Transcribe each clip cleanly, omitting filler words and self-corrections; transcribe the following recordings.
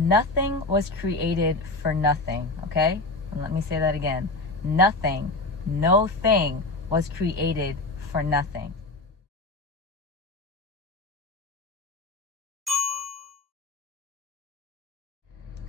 Nothing was created for nothing, okay? And let me say that again. Nothing, no thing was created for nothing.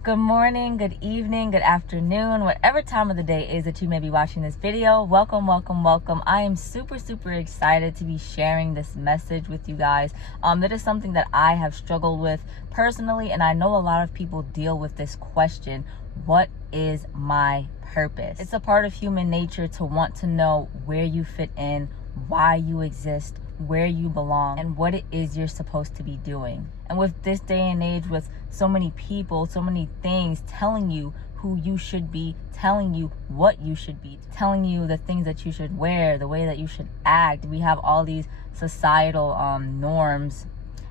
Good morning, good evening, good afternoon, whatever time of the day is that you may be watching this video. Welcome, welcome, welcome. I am super excited to be sharing this message with you guys. That is something that I have struggled with personally, and I know a lot of people deal with this question: what is my purpose? It's a part of human nature to want to know where you fit in, why you exist, where you belong, and what it is you're supposed to be doing. And with this day and age, with so many people, so many things telling you who you should be, telling you what you should be, telling you the things that you should wear, the way that you should act, we have all these societal norms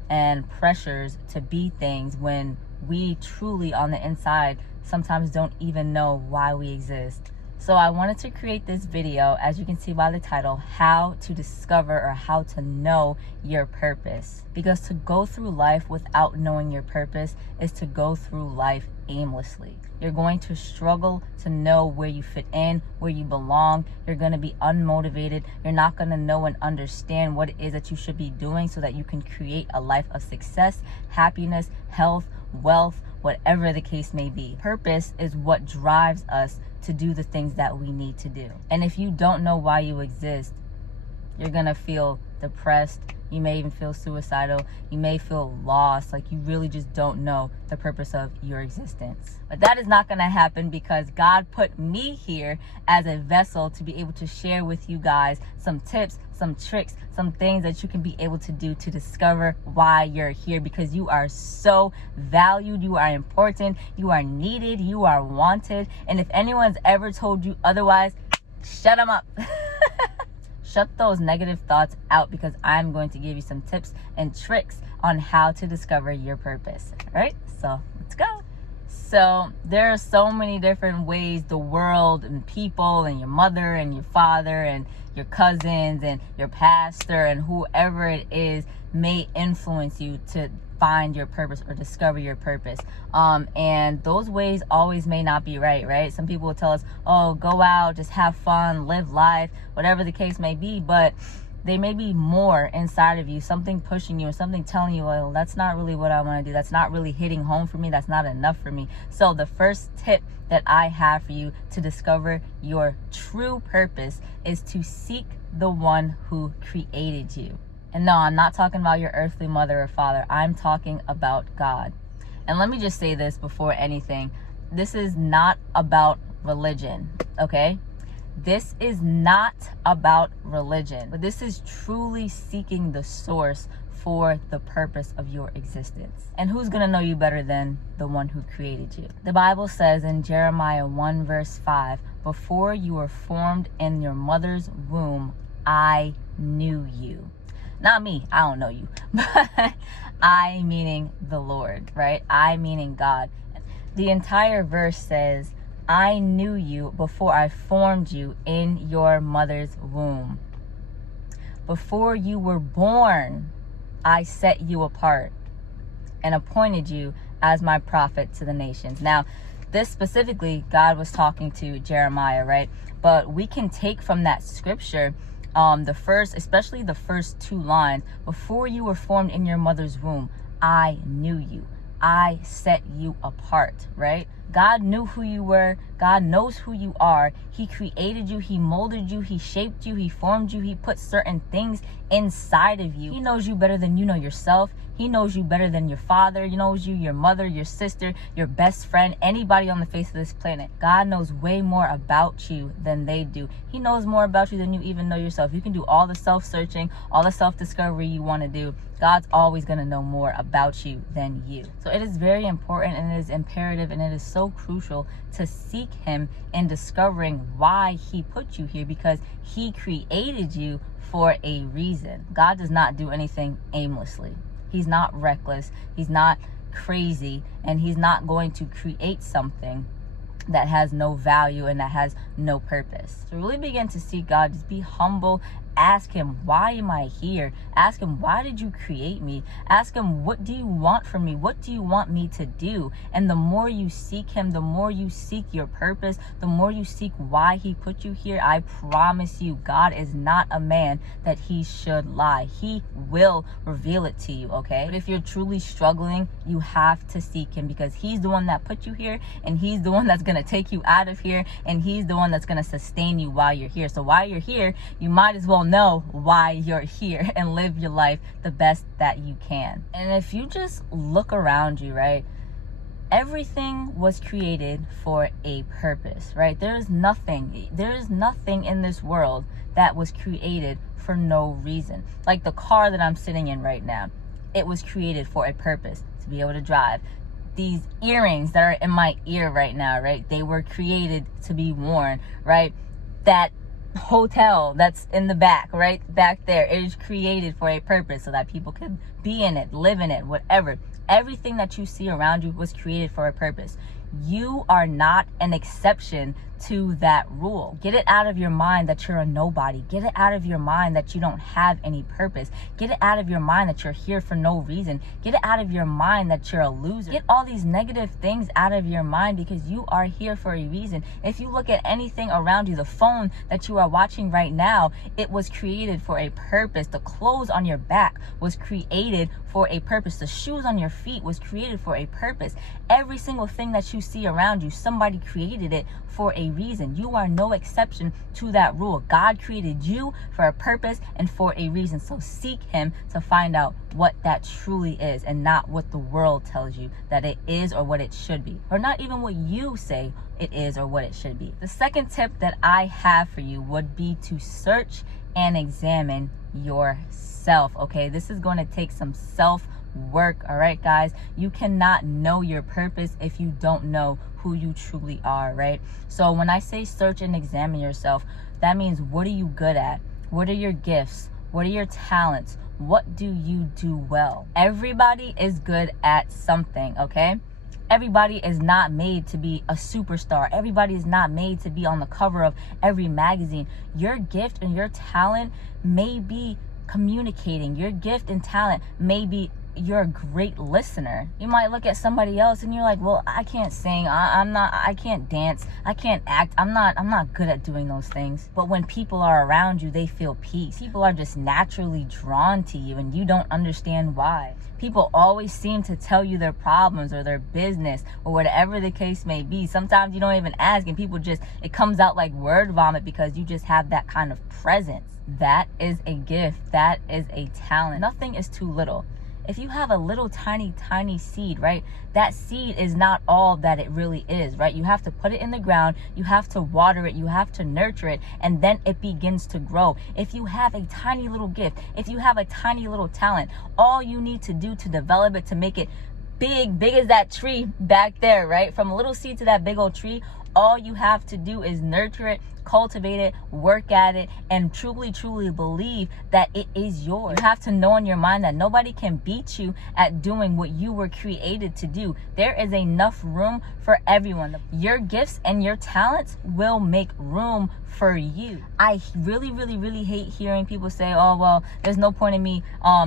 and pressures to be things when we truly on the inside sometimes don't even know why we exist. So I wanted to create this video, as you can see by the title, how to discover or how to know your purpose. Because to go through life without knowing your purpose is to go through life aimlessly. You're going to struggle to know where you fit in, where you belong. You're going to be unmotivated. You're not going to know and understand what it is that you should be doing so that you can create a life of success, happiness, health, wealth, whatever the case may be. Purpose is what drives us to do the things that we need to do. And if you don't know why you exist, you're gonna feel depressed. You may even feel suicidal. You may feel lost, like you really just don't know the purpose of your existence. But that is not gonna happen, because God put me here as a vessel to be able to share with you guys some tips, some tricks, some things that you can be able to do to discover why you're here, because you are so valued, you are important, you are needed, you are wanted. And if anyone's ever told you otherwise, shut them up. Shut those negative thoughts out, because I'm going to give you some tips and tricks on how to discover your purpose. All right, so let's go. So there are so many different ways the world and people and your mother and your father and your cousins and your pastor and whoever it is may influence you to find your purpose or discover your purpose. And those ways always may not be right? Some people will tell us, oh, go out, just have fun, live life, whatever the case may be. But there may be more inside of you, something pushing you, or something telling you, well, that's not really what I want to do. That's not really hitting home for me. That's not enough for me. So the first tip that I have for you to discover your true purpose is to seek the one who created you. And no, I'm not talking about your earthly mother or father. I'm talking about God. And let me just say this before anything. This is not about religion, okay? This is not about religion, but this is truly seeking the source for the purpose of your existence. And who's gonna know you better than the one who created you? The Bible says in Jeremiah 1 verse 5, before you were formed in your mother's womb, I knew you. Not me, I don't know you, but I meaning the Lord, right? I meaning God. The entire verse says, I knew you before I formed you in your mother's womb. Before you were born, I set you apart and appointed you as my prophet to the nations. Now, this specifically, God was talking to Jeremiah, right? But we can take from that scripture especially the first two lines: before you were formed in your mother's womb, I knew you. I set you apart, right? God knew who you were. God knows who you are. He created you. He molded you. He shaped you. He formed you. He put certain things inside of you. He knows you better than you know yourself. He knows you better than your father. He knows you, your mother, your sister, your best friend, anybody on the face of this planet. God knows way more about you than they do. He knows more about you than you even know yourself. You can do all the self-searching, all the self-discovery you want to do. God's always going to know more about you than you. So it is very important, and it is imperative, and it is so crucial to seek him in discovering why he put you here, because he created you for a reason. God does not do anything aimlessly. He's not reckless. He's not crazy, and he's not going to create something that has no value and that has no purpose. So really begin to seek God. Just be humble Ask him, why am I here? Ask him, why did you create me? Ask him, what do you want from me? What do you want me to do? And the more you seek him, the more you seek your purpose, the more you seek why he put you here, I promise you, God is not a man that he should lie. He will reveal it to you, okay? But if you're truly struggling, you have to seek him, because he's the one that put you here, and he's the one that's going to take you out of here, and he's the one that's going to sustain you while you're here. So while you're here, you might as well know why you're here and live your life the best that you can. And if you just look around you, right? Everything was created for a purpose, right? There's nothing in this world that was created for no reason. Like the car that I'm sitting in right now, it was created for a purpose, to be able to drive. These earrings that are in my ear right now, right? They were created to be worn, right? That hotel that's in the back, right back there, it is created for a purpose, so that people could be in it, live in it, whatever. Everything that you see around you was created for a purpose. You are not an exception to that rule. Get it out of your mind that you're a nobody. Get it out of your mind that you don't have any purpose. Get it out of your mind that you're here for no reason. Get it out of your mind that you're a loser. Get all these negative things out of your mind, because you are here for a reason. If you look at anything around you, the phone that you are watching right now, it was created for a purpose. The clothes on your back was created for a purpose. The shoes on your feet was created for a purpose. Every single thing that you see around you, somebody created it for a reason. You are no exception to that rule. God created you for a purpose and for a reason. So seek him to find out what that truly is, and not what the world tells you that it is or what it should be, or not even what you say it is or what it should be. The second tip that I have for you would be to search and examine yourself, okay? This is going to take some self-work, all right, guys? You cannot know your purpose if you don't know who you truly are, right? So when I say search and examine yourself, that means, what are you good at? What are your gifts? What are your talents? What do you do well? Everybody is good at something, okay? Everybody is not made to be a superstar. Everybody is not made to be on the cover of every magazine. Your gift and your talent may be communicating. Your gift and talent may be you're a great listener. You might look at somebody else and you're like, well, I can't sing, I can't dance, I can't act, I'm not good at doing those things. But when people are around you, they feel peace. People are just naturally drawn to you, and you don't understand why. People always seem to tell you their problems or their business or whatever the case may be. Sometimes you don't even ask, and people just, it comes out like word vomit, because you just have that kind of presence. That is a gift. That is a talent. Nothing is too little. If you have a little tiny seed, right, that seed is not all that it really is, right? You have to put it in the ground, you have to water it, you have to nurture it, and then it begins to grow. If you have a tiny little gift, if you have a tiny little talent, all you need to do to develop it, to make it big as that tree back there, right? From a little seed to that big old tree, all you have to do is nurture it, cultivate it, work at it, and truly believe that it is yours. You have to know in your mind that nobody can beat you at doing what you were created to do. There is enough room for everyone. Your gifts and your talents will make room for you. I really hate hearing people say, oh, well, there's no point in me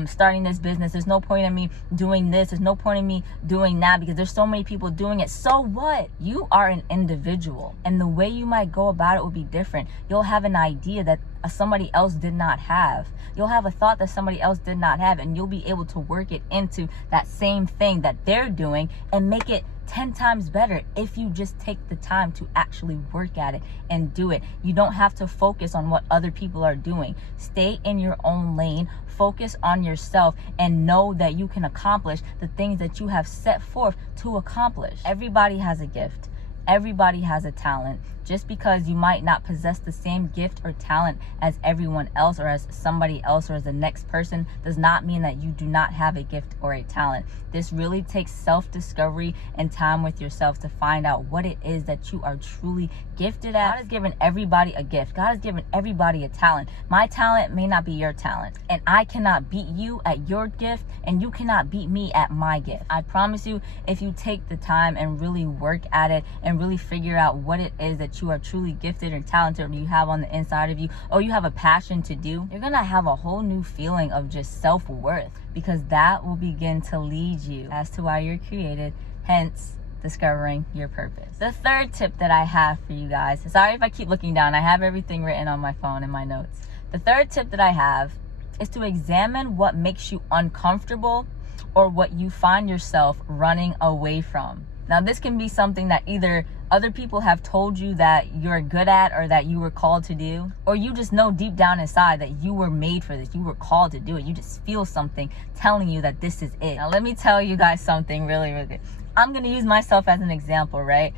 starting this business. There's no point in me doing this. There's no point in me doing that, because there's so many people doing it. So what? You are an individual, and the way you might go about it will be different. You'll have an idea that somebody else did not have. You'll have a thought that somebody else did not have, and you'll be able to work it into that same thing that they're doing and make it 10 times better if you just take the time to actually work at it and do it. You don't have to focus on what other people are doing. Stay in your own lane, focus on yourself, and know that you can accomplish the things that you have set forth to accomplish. Everybody has a gift. Everybody has a talent. Just because you might not possess the same gift or talent as everyone else, or as somebody else, or as the next person, does not mean that you do not have a gift or a talent. This really takes self-discovery and time with yourself to find out what it is that you are truly gifted at. God has given everybody a gift. God has given everybody a talent. My talent may not be your talent, and I cannot beat you at your gift, and you cannot beat me at my gift. I promise you, if you take the time and really work at it and and really figure out what it is that you are truly gifted or talented, or you have on the inside of you, or you have a passion to do, you're gonna have a whole new feeling of just self-worth, because that will begin to lead you as to why you're created, hence discovering your purpose. The third tip that I have for you guys, sorry if I keep looking down, I have everything written on my phone in my notes. The third tip that I have is to examine what makes you uncomfortable or what you find yourself running away from. Now, this can be something that either other people have told you that you're good at or that you were called to do, or you just know deep down inside that you were made for this, you were called to do it. You just feel something telling you that this is it. Now, let me tell you guys something really. I'm going to use myself as an example, right?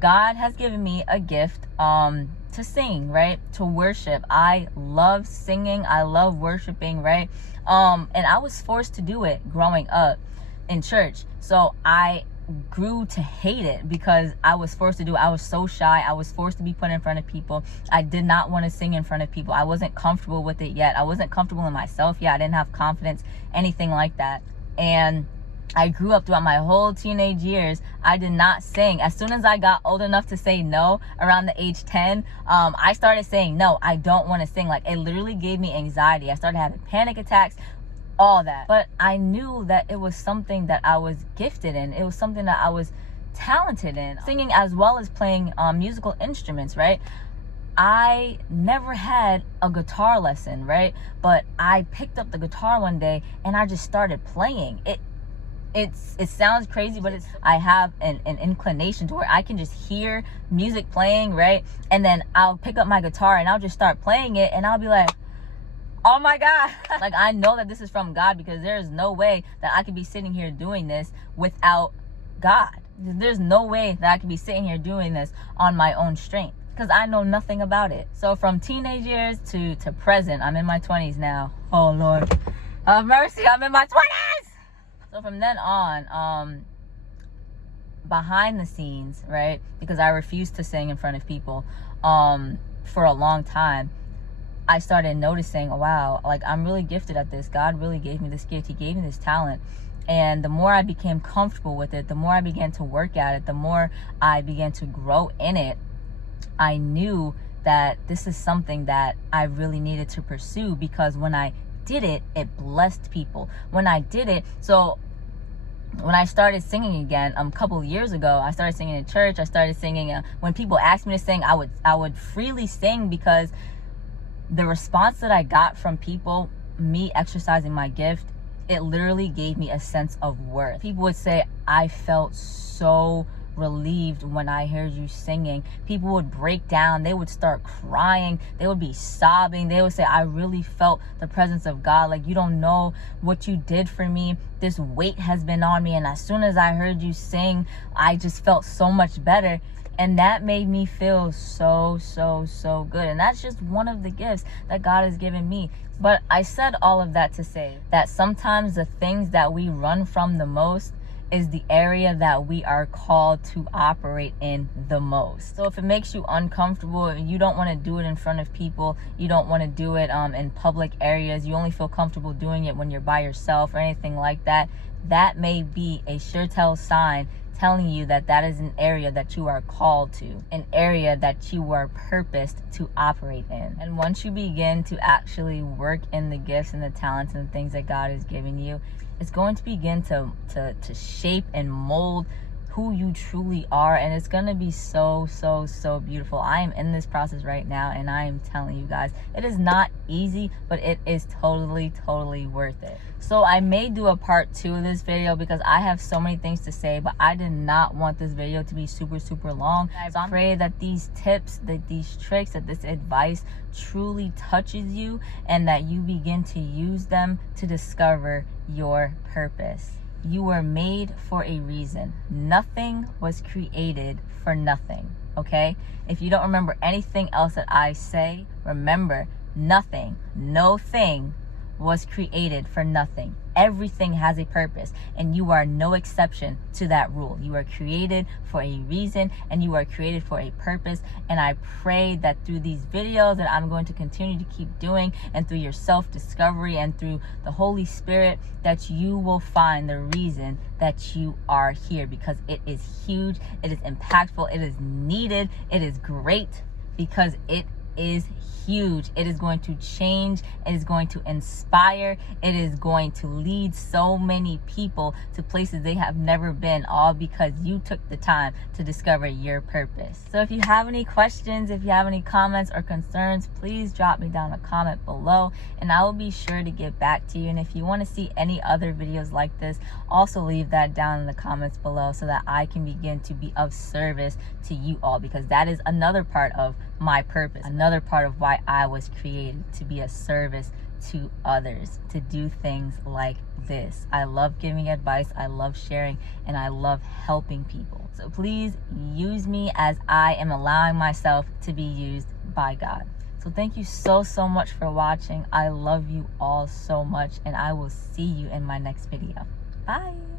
God has given me a gift to sing, right? To worship. I love singing. I love worshiping, right? And I was forced to do it growing up in church. So I grew to hate it because I was forced to do it. I was so shy. I was forced to be put in front of people. I did not want to sing in front of people. I wasn't comfortable with it yet. I wasn't comfortable in myself yet. I didn't have confidence, anything like that. And I grew up throughout my whole teenage years. I did not sing. As soon as I got old enough to say no, around the age 10, I started saying, no, I don't want to sing. Like, it literally gave me anxiety. I started having panic attacks, all that. But I knew that it was something that I was gifted in. It was something that I was talented in. Singing as well as playing musical instruments, right? I never had a guitar lesson, right? But I picked up the guitar one day and I just started playing. It sounds crazy, but I have an inclination to where I can just hear music playing, right? And then I'll pick up my guitar and I'll just start playing it and I'll be like, oh my God. Like, I know that this is from God, because there's no way that I could be sitting here doing this without God. There's no way that I could be sitting here doing this on my own strength, because I know nothing about it. So from teenage years to present, I'm in my 20s now. Oh Lord, have mercy, I'm in my 20s. So from then on, behind the scenes, right, because I refused to sing in front of people for a long time, I started noticing, oh, wow, like, I'm really gifted at this. God really gave me this gift. He gave me this talent. And the more I became comfortable with it, the more I began to work at it, the more I began to grow in it, I knew that this is something that I really needed to pursue, because when I did it, it blessed people. When I did it, so when I started singing again a couple of years ago, I started singing in church. I started singing when people asked me to sing, I would freely sing, because the response that I got from people, me exercising my gift, it literally gave me a sense of worth. People would say, I felt so relieved when I heard you singing. People would break down. They would start crying. They would be sobbing. They would say, I really felt the presence of God. Like, you don't know what you did for me. This weight has been on me. And as soon as I heard you sing, I just felt so much better. And that made me feel so good. And that's just one of the gifts that God has given me. But I said all of that to say that sometimes the things that we run from the most is the area that we are called to operate in the most. So if it makes you uncomfortable, you don't want to do it in front of people, you don't want to do it in public areas, you only feel comfortable doing it when you're by yourself or anything like that, that may be a sure tell sign telling you that that is an area that you are called to, an area that you are purposed to operate in. And once you begin to actually work in the gifts and the talents and the things that God has given you, it's going to begin to shape and mold who you truly are, and it's going to be so beautiful. I am in this process right now, and I am telling you guys, it is not easy, but it is totally worth it. So I may do a part 2 of this video, because I have so many things to say, but I did not want this video to be super long. So I pray that these tips, that these tricks, that this advice truly touches you, and that you begin to use them to discover your purpose. You were made for a reason. Nothing was created for nothing, okay? If you don't remember anything else that I say, remember, nothing, no thing was created for nothing. Everything has a purpose, and you are no exception to that rule. You are created for a reason, and you are created for a purpose. And I pray that through these videos that I'm going to continue to keep doing, and through your self-discovery and through the Holy Spirit, that you will find the reason that you are here, because it is huge, it is impactful, it is needed, it is great, because it is huge. It is going to change, it is going to inspire, it is going to lead so many people to places they have never been, all because you took the time to discover your purpose. So if you have any questions, if you have any comments or concerns, please drop me down a comment below, and I will be sure to get back to you. And if you want to see any other videos like this, also leave that down in the comments below, so that I can begin to be of service to you all, because that is another part of my purpose, another part of why I was created, to be a service to others, to do things like this. I love giving advice, I love sharing, and I love helping people. So please use me as I am allowing myself to be used by God. So thank you so much for watching. I love you all so much, and I will see you in my next video. Bye.